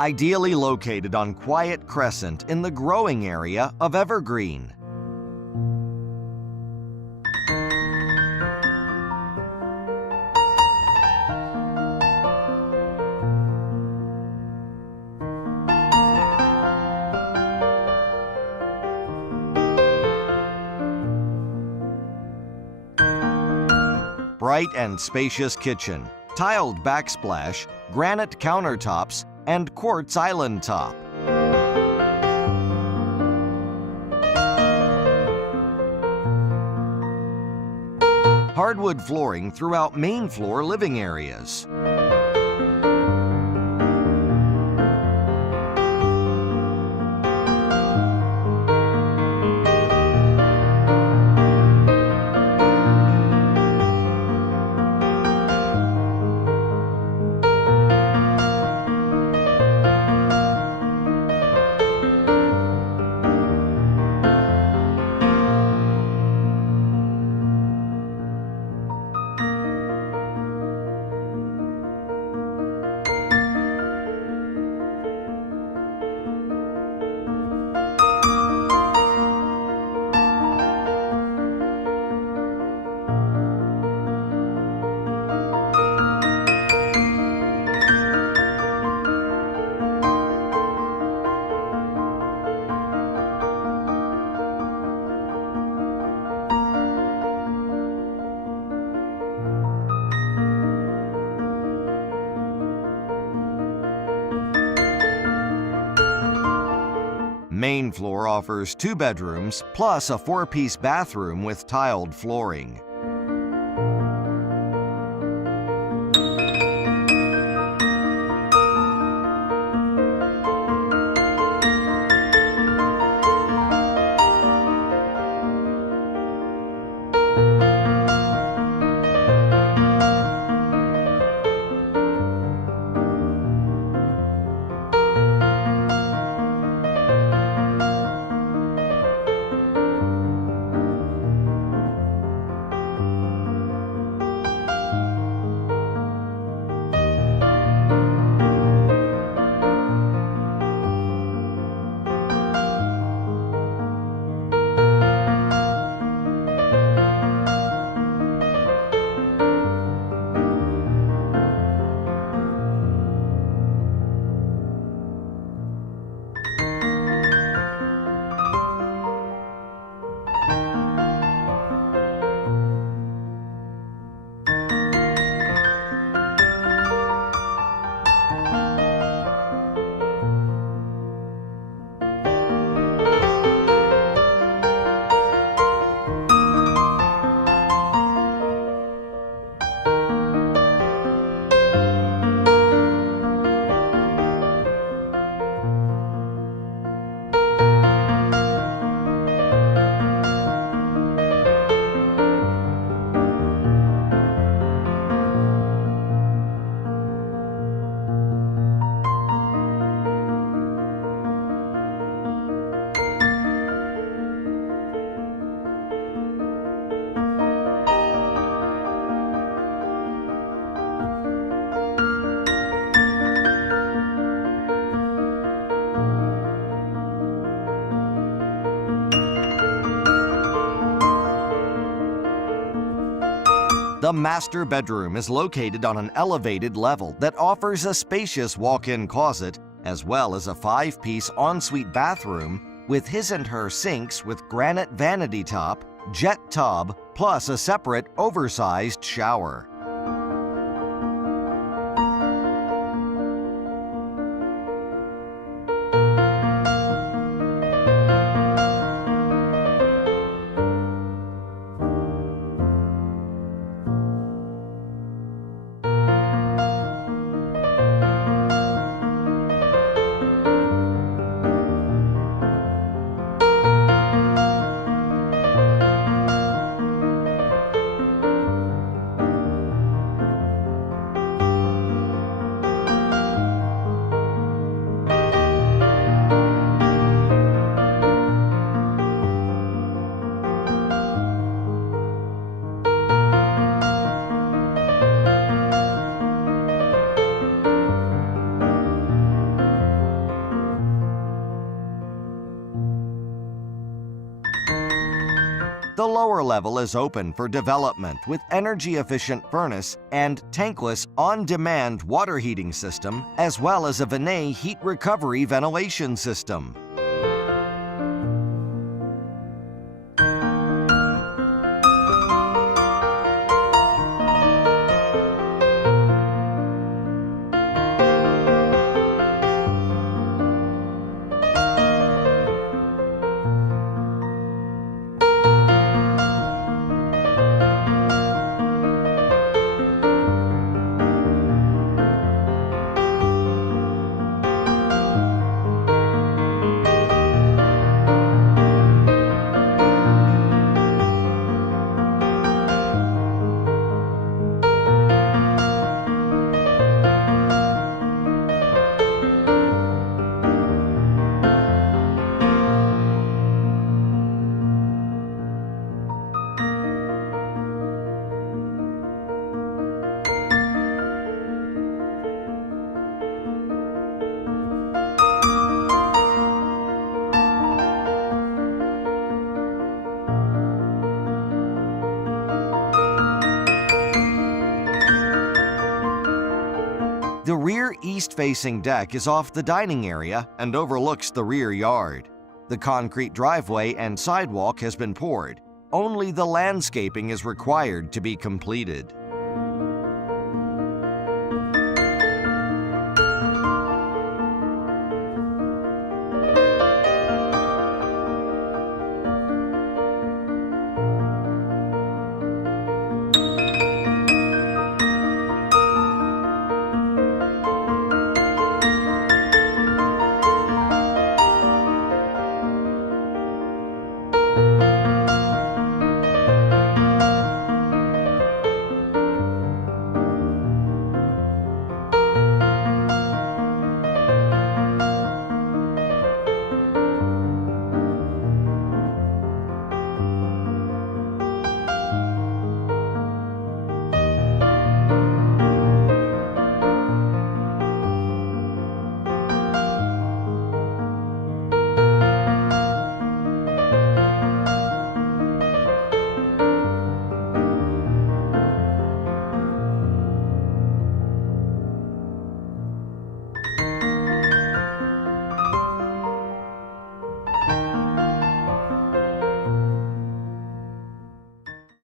ideally located on quiet Crescent in the growing area of Evergreen. Bright and spacious kitchen, tiled backsplash, granite countertops, and quartz island top. Hardwood flooring throughout main floor living areas. Main floor offers 2 bedrooms plus a 4-piece bathroom with tiled flooring. The master bedroom is located on an elevated level that offers a spacious walk-in closet as well as a 5-piece ensuite bathroom with his and her sinks with granite vanity top, jet tub, plus a separate oversized shower. The lower level is open for development with energy-efficient furnace and tankless on-demand water heating system, as well as a Vinet heat recovery ventilation system. The rear east-facing deck is off the dining area and overlooks the rear yard. The concrete driveway and sidewalk has been poured. Only the landscaping is required to be completed.